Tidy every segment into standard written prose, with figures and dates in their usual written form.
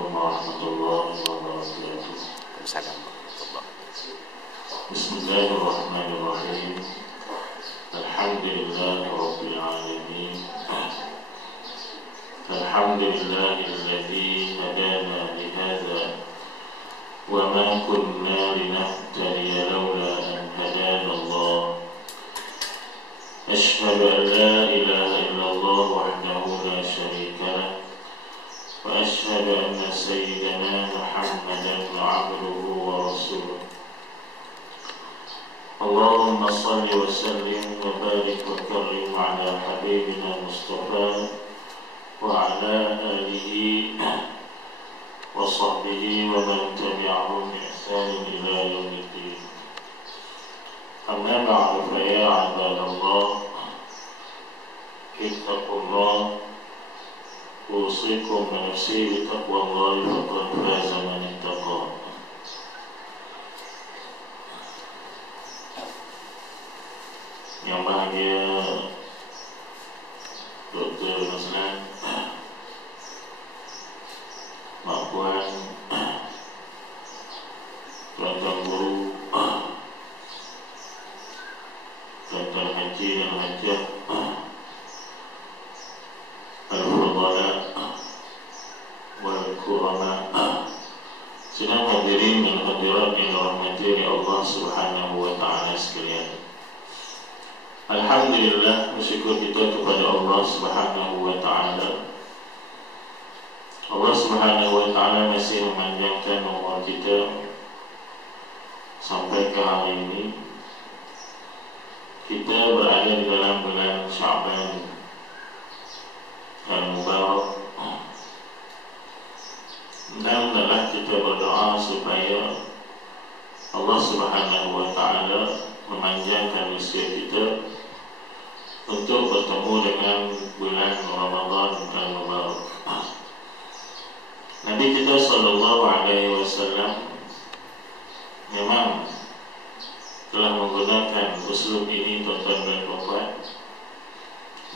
warahmatullahi wabarakatuh. Assalamualaikum. Bismillahirrahmanirrahim. Alhamdulillahi rabbil alamin. Alhamdulillahilladzi hadana li hadza wa ma kunna linahtadiya laula an hadana Allah. Asyhadu an la ilaha illallah wahdahu la syarika lah. وأشهد أن سيدنا محمدا عبده ورسوله. اللهم صل وسلم وبارك وكرم على حبيبنا المصطفى وعلى آله وصحبه ومن تبعهم بإحسان إلى يوم الدين. أما بعد فيا عباد الله اتقوا الله. أوصيكم ونفسي بتقوى الله فقد فاز من اتقى. Yang bahagia Dr. Maslan, Mak Puan, tuan-tuan guru, tuan-tuan haji dan hajah, al-fudala wal-kurama, sedang hadirin dan hadirat yang dirahmati oleh Allah Subhanahu wa ta'ala sekalian. Alhamdulillah, bersyukur kita kepada Allah Subhanahu wa ta'ala. Allah Subhanahu wa ta'ala masih memanjangkan umur kita sampai ke hari ini. Kita berada di dalam bulan Sya'ban yang mubarak, dan hendaklah kita berdoa supaya Allah Subhanahu wa ta'ala memanjangkan usia kita untuk bertemu dengan bulan Ramadan yang mubarak. Nabi kita sallallahu alaihi wasallam memang telah menggunakan uslub ini, tuan-tuan dan puan,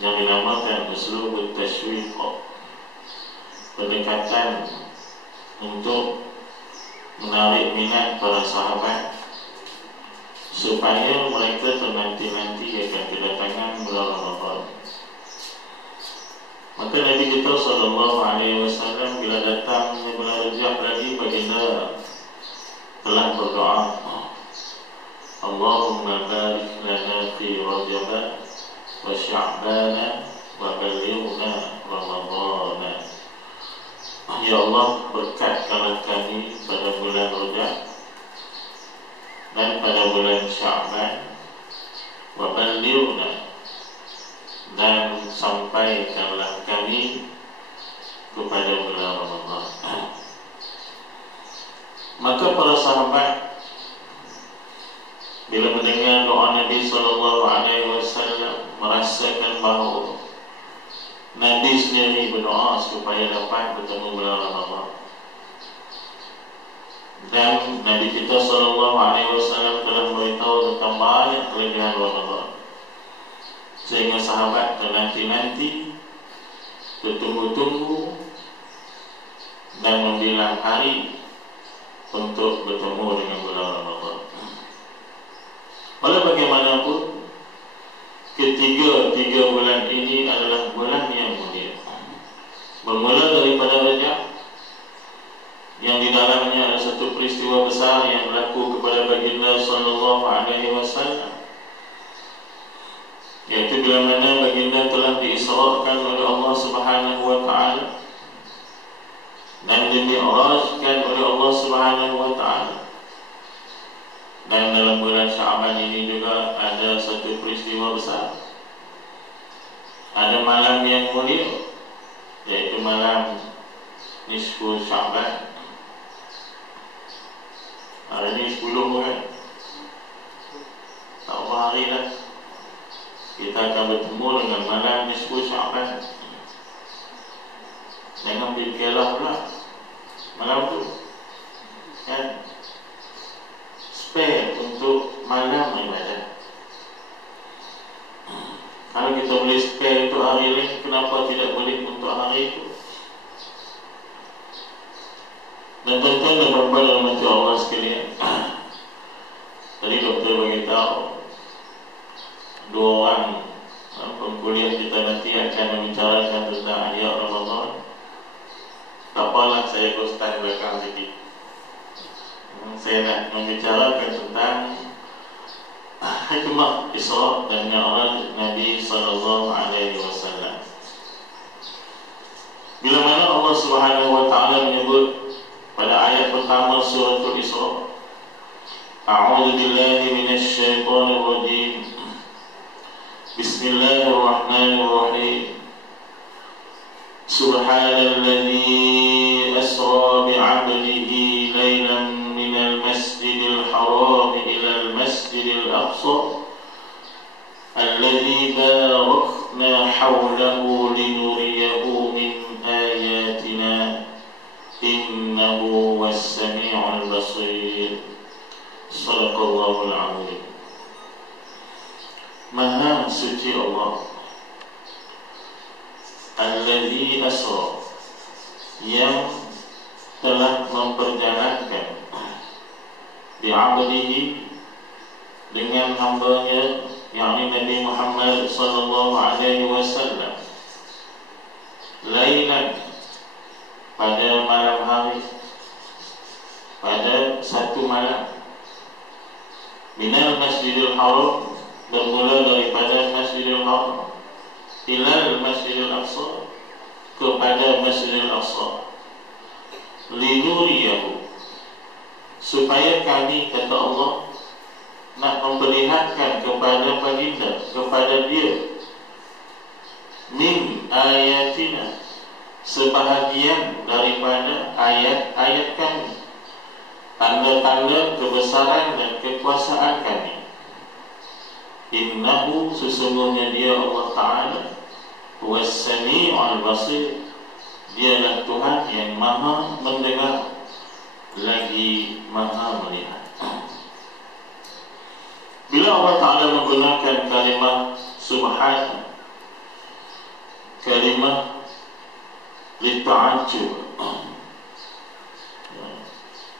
yang dinamakan uslub tashwiq, pendekatan untuk menarik minat para sahabat supaya mereka ternanti-nanti akan kedatangan bulan Ramadan. Maka Nabi kita sallallahu alaihi wasallam bila datang bulan Rajab lagi, baginda telah berdoa, Allahumma barik lana fi Rajab wa Sya'bana wa balighna Ramadana. Ya Allah, berkatkanlah kami pada bulan Rajab dan pada bulan Sya'ban, wa balighna, dan sampaikanlah kami kepada bulan Ramadan. Maka para sahabat bila mendengar doa Nabi sallallahu alaihi wasallam merasakan bahawa Nabi sendiri berdoa supaya dapat bertemu bulan Ramadan, dan Nabi kita sallallahu alaihi wasallam telah beritahu tentang banyak kelebihan Ramadan, sehingga sahabat ternanti-nanti, bertunggu-tunggu dan membilang hari untuk bertemu dengan bulan Ramadan. Walau bagaimanapun, tiga bulan ini adalah bulan yang mulia. Bermula daripada Rajab, yang di dalamnya ada satu peristiwa besar yang berlaku kepada baginda sallallahu alaihi wasallam, yaitu bila mana baginda telah diisrakan oleh Allah Subhanahu wa ta'ala dan dimi'rajkan oleh Allah Subhanahu wa ta'ala. Dan dalam bulan Sya'ban ini juga ada satu peristiwa besar. Ada malam yang mulia, yaitu malam nisfu Sya'ban. Hari ini 10 kan? Tak berapa hari dah kita akan bertemu dengan malam nisfu Sya'ban. Jangan fikirlah pula malam tu kan spare untuk malam ibadah. Kalau kita boleh spare untuk hari lain, kenapa tidak boleh untuk hari itu? Dan tuan-tuan dan perempuan dalam hati Allah sekalian, tadi doktor beritahu 2 orang pengkuliah kita nanti akan membicarakan tentang ayat Ramadan. Tak apalah saya ghostan belakang sikit. Saya nak membicarakan tentang hikmah Isra dan Mi'raj Nabi sallallahu alaihi wasallam. Bila mana Allah Subhanahu wa taala menyebut pada ayat pertama suratul Isra, A'udzu billahi minasy syaithanir rajim. Bismillahirrahmanirrahim. Subhanalladzi asra bi'abdihi lailan minal masjidil haram ilal masjidil aqsa alladzi barakna hawlahu linuriyahu min ayatina innahu was-sami'ul basir. Shadaqallahul azim. Maha suci Allah alladzi asra, yang telah memperjalankan bi'abdihi, dengan hambanya, yakni Nabi Muhammad sallallahu alaihi wasallam, lailan, pada malam hari, pada satu malam, minal masjidil haram, bermula daripada masjidil haram, ilal masjidil aqsa, kepada masjidil aqsa, linuriyahu, supaya kami, kata Allah, nak memperlihatkan kepada baginda, kepada dia, min ayatina, sebahagian daripada ayat-ayat kami, tanda-tanda kebesaran dan kekuasaan kami. Innahu, sesungguhnya dia Allah Ta'ala, was-sami'ul basir, dialah Tuhan yang maha mendengar lagi maha melihat. Bila Allah Ta'ala menggunakan kalimah subhan, kalimah lita'ajub,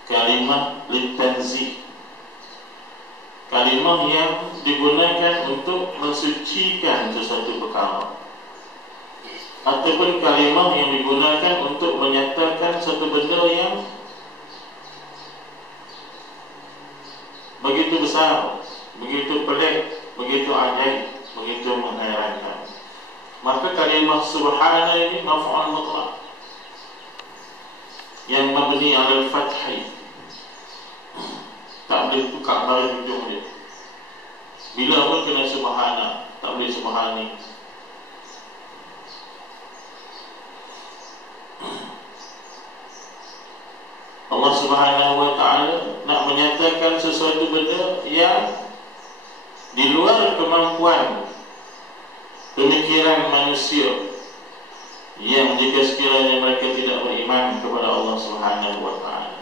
kalimah litanzih, kalimah yang digunakan untuk mensucikan sesuatu perkara, ataupun kalimah yang digunakan untuk menyatakan satu benda yang begitu besar, begitu pelik, begitu ajaib, begitu menghairankan, maka kalimah subhana ini maf'ul mutlaq yang mabni 'ala al-fathi, tak boleh tukar dari hujung dia. Bila pun kena subhana, tak boleh subhani. Allah Subhanahu wa ta'ala nak menyatakan sesuatu benda yang di luar kemampuan pemikiran manusia, yang jika sekiranya mereka tidak beriman kepada Allah Subhanahu wa ta'ala.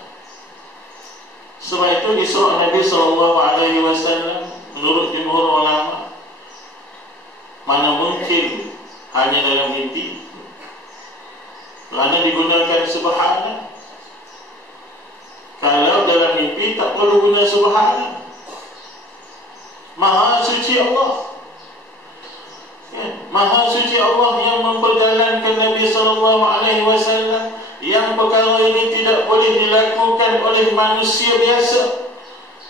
Sebab itu Isra Nabi SAW menurut jumhur ulama, mana mungkin hanya dalam mimpi, kerana digunakan subhana. Kalau dalam mimpi tak perlu guna subhana. Maha suci Allah, maha suci Allah yang memperjalankan Nabi SAW, yang perkara ini tidak boleh dilakukan oleh manusia biasa,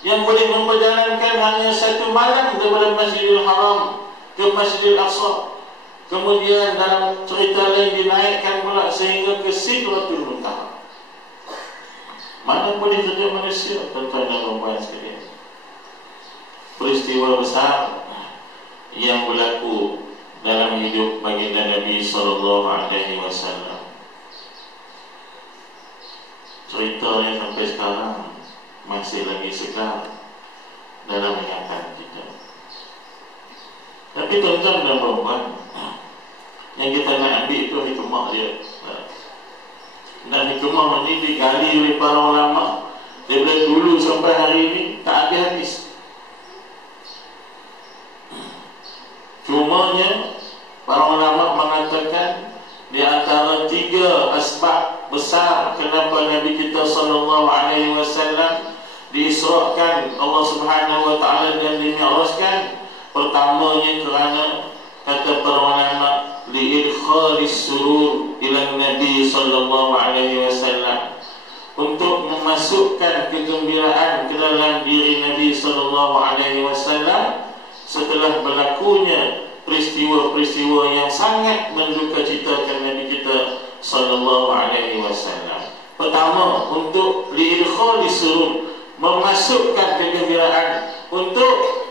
yang boleh memperjalankan hanya satu malam daripada Masjidil Haram ke Masjidil Aqsa, kemudian dalam cerita lain dinaikkan pula sehingga ke Sidratul Muntaha. Mana boleh kerja manusia, tuan-tuan dan puan sekalian. Peristiwa besar yang berlaku dalam hidup baginda Nabi SAW, ceritanya sampai sekarang masih lagi segar dalam ingatan kita. Tapi tuan-tuan dan puan, yang kita nak ambil itu hikmah dia. Dan hikmah ini digali oleh para ulama daripada dulu sampai hari ini, tak habis-habis. Cumanya para ulama mengatakan di antara 3 asbab besar kenapa Nabi kita sallallahu alaihi wasallam diisrakan Allah Subhanahu wa taala dan dimi'rajkan? Pertamanya kerana kata para ulama liidkhalis surur ila Nabi sallallahu alaihi wasallam, untuk memasukkan kegembiraan ke dalam diri Nabi sallallahu alaihi wasallam setelah berlakunya peristiwa-peristiwa yang sangat mendukacitakan Nabi kita sallallahu alaihi wasallam. Pertama, untuk liidkhalis surur, memasukkan kegembiraan, untuk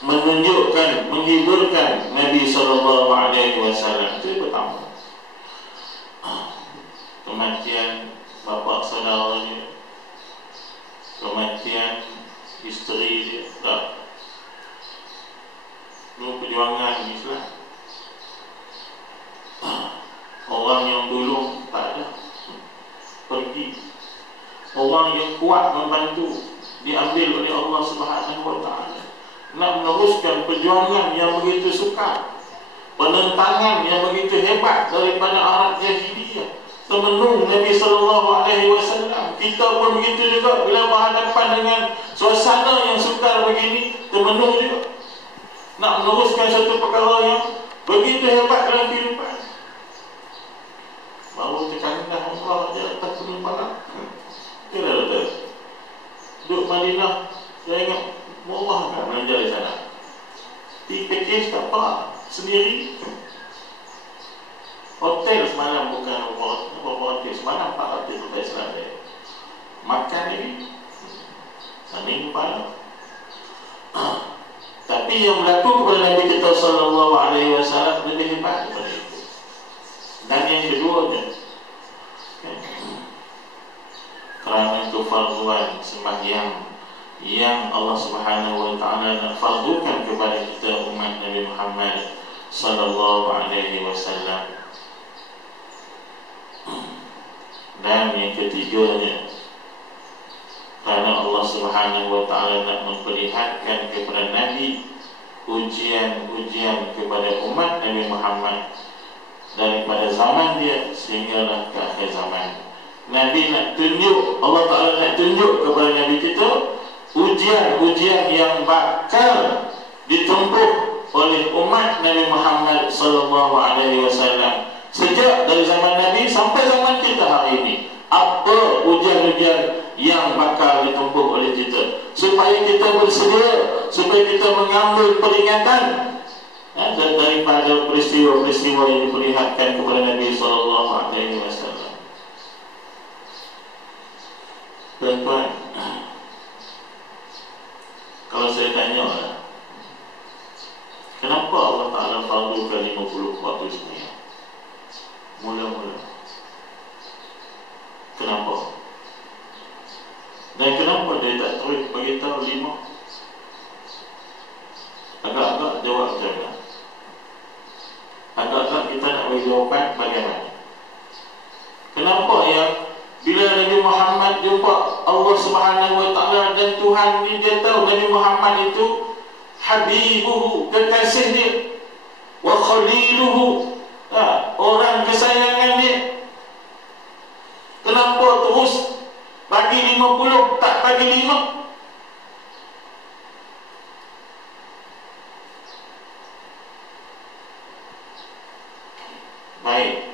menunjukkan, menghiburkan Nabi sallallahu alaihi wasallam. Itu yang pertama. Kematian bapa saudaranya, kematian isteri dia, tak. Itu perjuangan Islam. Orang yang dulu tak ada, pergi. Orang yang kuat membantu, diambil oleh Allah Subhanahu wa taala. Nak meneruskan perjuangan yang begitu sukar, penentangan yang begitu hebat daripada Arab Jahiliyah, temenung Nabi sallallahu alaihi wasallam. Kita pun begitu juga, bila berhadapan dengan suasana yang sukar begini, temenung juga nak meneruskan satu perkara yang begitu hebat dalam kehidupan. Baru terkandah Allah je atas gunung Barak. Kira betul. Duduk Madinah, saya ingat murah kan belanja di sana. Di package tak apa, sendiri. Hotel semalam bukan hotel semalam 400 hotel Islam. Makan ini sambil kepala. Tapi yang berlaku kepada Nabi kita sallallahu alaihi wasallam lebih hebat daripada itu. Dan yang keduanya, kerana kefarduan sembahyang yang Allah Subhanahu wa taala nak fardukan kepada kita umat Nabi Muhammad sallallahu alaihi wasallam. Dan yang ketiganya, kerana Allah Subhanahu wa taala nak memperlihatkan kepada Nabi ujian-ujian kepada umat Nabi Muhammad daripada zaman dia sehinggalah ke akhir zaman. Nabi nak tunjuk, Allah Ta'ala nak tunjuk kepada Nabi kita ujian-ujian yang bakal ditempuh oleh umat Nabi Muhammad sallallahu alaihi wasallam sejak dari zaman Nabi sampai zaman kita hari ini. Apa ujian-ujian yang bakal ditempuh oleh kita, supaya kita bersedia, supaya kita mengambil peringatan daripada peristiwa-peristiwa yang diperlihatkan kepada Nabi sallallahu alaihi wasallam. Tuan-tuan, kalau saya tanya, kenapa Allah Ta'ala fardukan 50 waktu sembahyang mula-mula? Kenapa? Dan kenapa dia tak terus beritahu 5? Agak-agak jawab macam mana? Agak-agak kita nak beri jawapan bagaimana? Kenapa yang bila Nabi Muhammad jumpa Allah Subhanahu wa taala dan Tuhan ni, dia tahu Nabi Muhammad itu habibuhu, kekasih dia, wa khaliluhu, orang kesayangan dia. Kenapa terus bagi 50, tak bagi 5? Baik.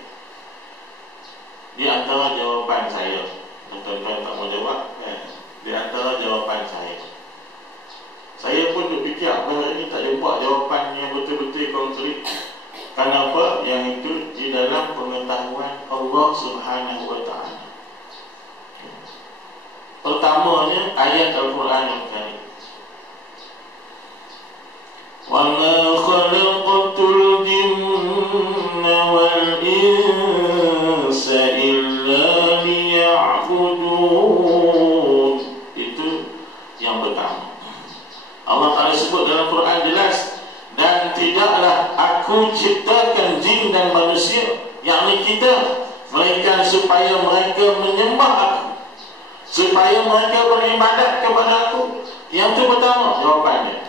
Di antara jawapan saya, tuan-tuan tak mau jawab, di antara jawapan saya pun berfikir bahawa ini tak jumpa jawapan yang betul-betul konkret. Kenapa? Yang itu di dalam pengetahuan Allah Subhanahu wa taala. Pertamanya ayat Al-Quran yang Karim. Wa ma khalaqatul jinna wal insa illa liya'budun. Itu yang pertama. Allah Ta'ala sebut dalam Quran jelas, dan tidaklah aku ciptakan jin dan manusia, yakni kita, melainkan supaya mereka menyembah aku, supaya mereka beribadat kepada aku. Yang itu pertama jawapannya.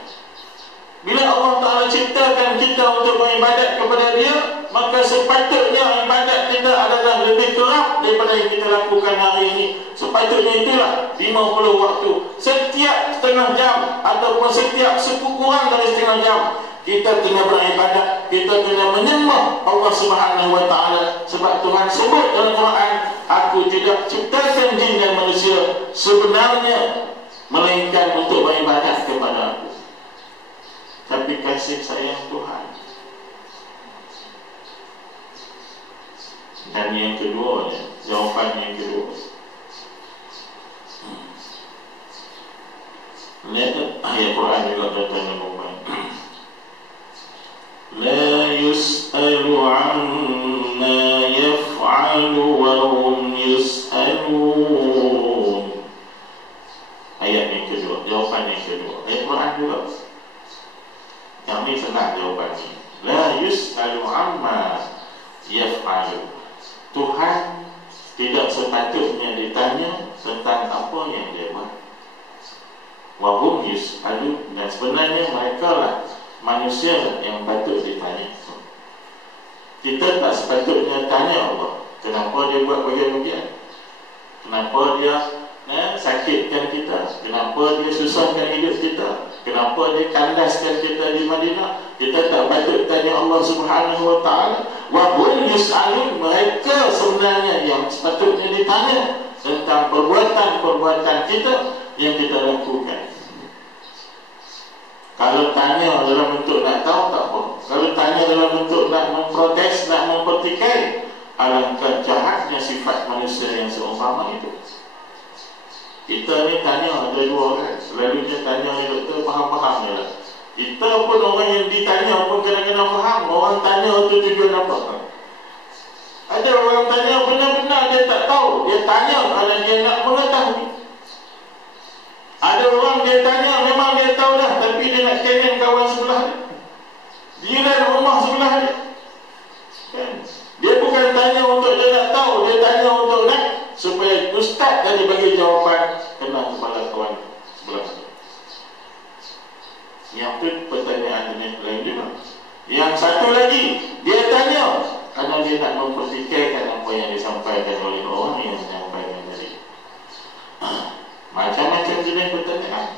Bila Allah Ta'ala ciptakan kita untuk beribadat kepada dia, maka sepatutnya ibadat kita adalah lebih kerap daripada yang kita lakukan hari ini. Sepatutnya itulah 50 waktu. Setiap setengah jam ataupun setiap kurang dari setengah jam kita kena beribadat, kita kena menyembah Allah Subhanahu wa taala. Sebab Tuhan sebut dalam Quran, aku tidak ciptakan jin dan manusia sebenarnya melainkan untuk beribadat kepada aku. Tapi kasih sayang Tuhan. Dan yang kedua, jawapan yang kedua, lihat ayat Quran juga datang dengan la yus'alu amma yaf'alu wa hum yus'alun. Ayat yang kedua, jawapan yang kedua, ayat Quran juga. Yang ini senang jawapannya. La yus'alu amma yaf'alu. Tuhan tidak sepatutnya ditanya tentang apa yang dia buat. Wa hum yus'alun. Dan sebenarnya mereka lah manusia yang patut ditanya. Kita tak sepatutnya tanya Allah, kenapa dia buat bagian-bagian, kenapa dia sakitkan kita, kenapa dia susahkan hidup kita, kenapa dia kandaskan kita di Madinah. Kita tak patut tanya Allah Subhanahu wa taala. Wa hum yus'alun. Mereka sebenarnya yang sepatutnya ditanya tentang perbuatan-perbuatan kita yang kita lakukan. Kalau tanya dalam bentuk nak tahu, tak apa. Kalau tanya dalam bentuk nak memprotes, nak mempertikai, alangkah jahatnya sifat manusia yang seumpama itu. Kita ni tanya ada dua kan. Selalunya tanya ni doktor, faham-faham je lah. Kita pun orang yang ditanya pun kadang-kadang faham. Orang tanya tu tujuan apa. Ada orang tanya benar-benar dia tak tahu. Dia tanya kerana dia nak mengetahui. Ada orang dia tanya memang dia tahu dah, tapi dia nak kenyan kawan sebelah dia, jiran rumah sebelah dia kan? Dia bukan tanya untuk dia nak tahu, dia tanya untuk nak supaya ustaz tadi bagi jawapan kena kepada kawan sebelah dia. Yang tu pertanyaan jenis lain juga. Yang satu lagi dia tanya kerana dia nak mempertikaikan apa yang disampaikan oleh orang yang menyampaikan tadi. Macam-macam jenis pertanyaan.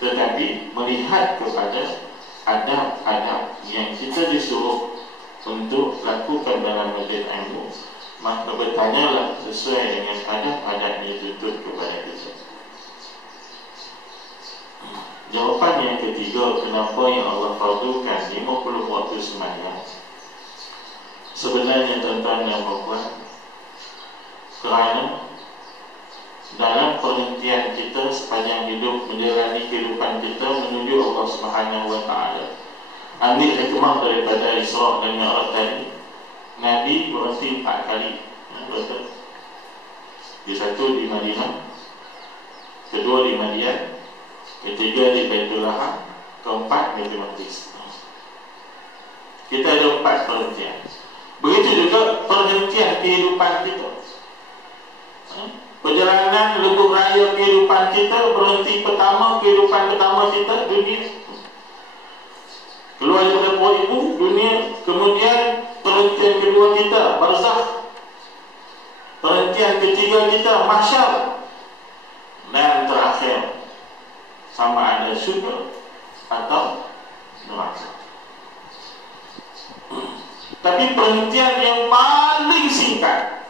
Tetapi melihat kepada adab-adab yang kita disuruh untuk lakukan dalam majlis ilmu, maka bertanyalah sesuai dengan adab-adab yang dituntut kepada kita. Jawapan yang ketiga, kenapa yang Allah fardukan 50 waktu sembahyang. Sebenarnya tuan-tuan dan puan-puan, kerana dalam penghentian kita sepanjang hidup menjalani kehidupan kita menuju Allah Subhanahu wa taala. Ambil hikmah daripada Isra dan Mi'raj tadi. Nabi berhenti 4 kali. Betul. Di satu di Madinah, kedua di Madian, ketiga di Baitul Laham, keempat di Baitul Maqdis. Kita ada 4 perhentian. Begitu juga perhentian kehidupan kita. Perjalanan lebuh raya kehidupan kita, berhenti pertama, kehidupan pertama kita, dunia. Keluar daripada perut ibu, dunia. Kemudian perhentian kedua kita, barzakh. Perhentian ketiga kita, mahsyar. Dan terakhir, sama ada syurga atau neraka. Tapi perhentian yang paling singkat,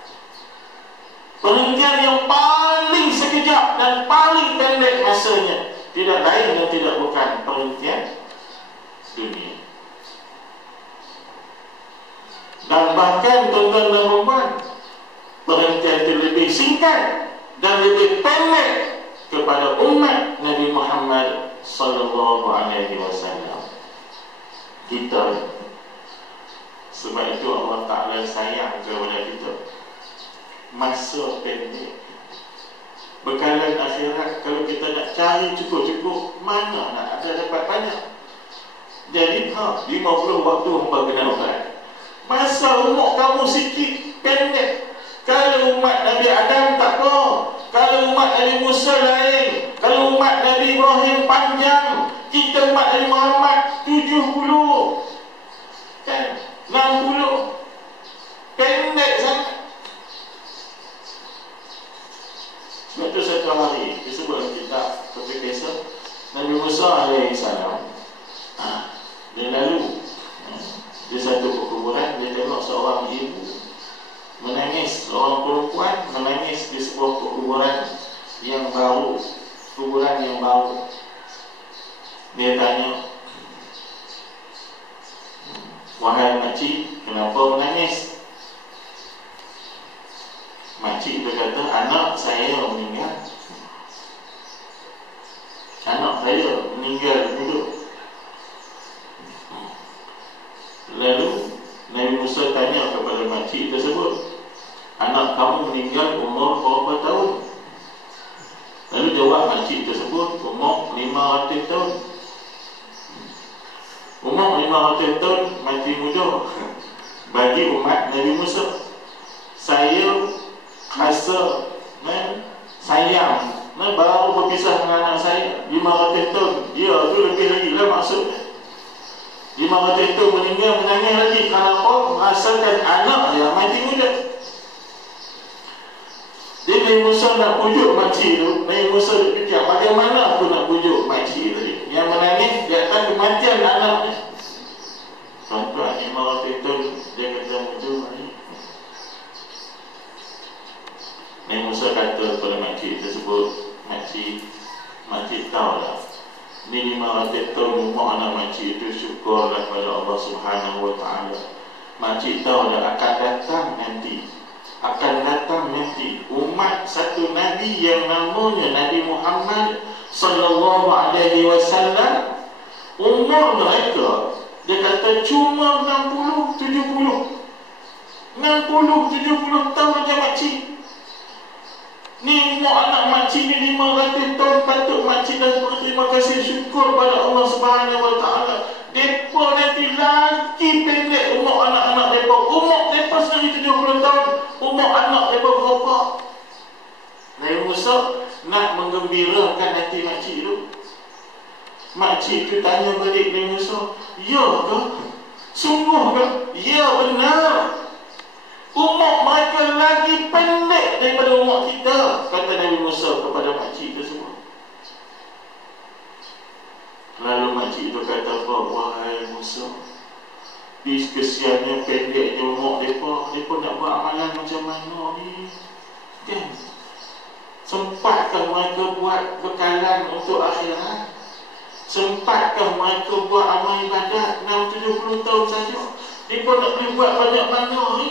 perhentian yang paling sekejap dan paling pendek masanya, tidak lain dan tidak bukan perhentian dunia. Dan bahkan tuan-tuan dan puan, perhentian itu lebih singkat dan lebih pendek kepada umat Nabi Muhammad sallallahu alaihi wasallam. Kita, sebab itu Allah Ta'ala sayang kepada kita. Masa pendek, bekalan akhirat. Kalau kita nak cari cukup-cukup, mana nak ada dapat banyak. Jadi 50 waktu hamba kena ubat. Masa umur kamu sikit, pendek. Kalau umat Nabi Adam tak apa, kalau umat Nabi Musa lain, kalau umat Nabi Ibrahim panjang, kita umat Nabi Muhammad 70 kan. Sebab tu satu hari disebut dalam kitab seperti biasa, Nabi Musa alaihissalam dia lalu di satu perkuburan, dia tengok seorang ibu menangis, seorang perempuan menangis di sebuah perkuburan yang baru, kuburan yang baru. Dia tanya, wahai makcik, kenapa menangis? Makcik itu kata, anak saya meninggal. Anak saya meninggal dulu. Lalu Nabi Musa tanya kepada makcik tersebut, anak kamu meninggal umur berapa tahun? Lalu jawab makcik tersebut, umur 500 tahun. Umur 500 tahun masih muda bagi umat Nabi Musa. Saya rasa sayang baru berpisah dengan anak saya 500 tahun. Ya, tu lebih lagi lah maksudnya. 500 tahun meninggal menangis lagi. Kenapa? Merasakan anak dia mati muda. Jadi Nabi Musa nak pujuk makcik tu. Nabi Musa fikir, bagaimana aku nak pujuk makcik tadi yang menangis di atas kematian anaknya. Tuan-tuan, 500 tahun dia kata muda ni. Nabi Musa kata kepada makcik tersebut, Makcik tahu lah, ni 500 tahun umur anak makcik itu, syukurlah kepada Allah Subhanahu Wa Taala. Makcik tahu dah akan datang nanti umat satu Nabi yang namanya Nabi Muhammad Sallallahu Alaihi Wasallam. Umur mereka, dia kata cuma 60-70 tahun aja makcik. Ni umur anak makcik ni 500 tahun. Patut makcik dan berterima kasih, syukur pada Allah Subhanahu Wa Taala. Depa nanti lagi pendek umur anak-anak depa. Umur depa sendiri 70 tahun. Umur anak depa berapa? Nabi Musa nak menggembirakan hati makcik tu. Makcik tu tanya balik Nabi Musa, ya ke? Sungguh ke? Ya, benar. Umur mereka lagi pendek daripada umur kita, kata Nabi Musa kepada makcik tersebut. Lalu makcik itu kata, wahai Musa, kesiannya pendeknya umur mereka nak buat amalan macam mana ni? Kan? Sempatkah mereka buat bekalan untuk akhirat? Sempatkah mereka buat amal ibadat 60-70 tahun saja? Mereka nak boleh buat banyak mana ni?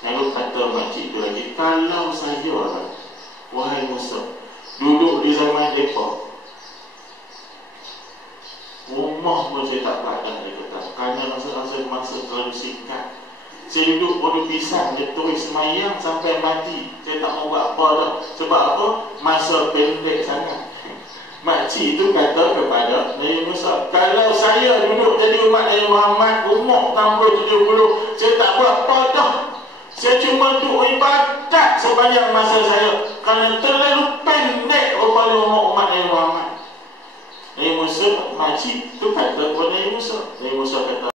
Lalu kata makcik itu lagi, kalau saya, wahai Musa, duduk di zaman mereka, rumah pun saya tak buat dah, dia kata, kerana rasa masa terlalu singkat. Saya duduk pada pisang, dia terus semayang sampai mati. Saya tak mau buat apa dah. Sebab apa? Masa pendek sangat. Makcik itu kata kepada Nabi Musa, kalau saya duduk jadi umat Nabi Muhammad, umur tambah 70, saya tak buat apa dah. Saya cuma duduk ibadat sepanjang masa saya, kerana terlalu pendek rupanya umur umat Nabi Muhammad. Nabi Musa, makcik itu kata kepada Nabi Musa. Nabi Musa kata,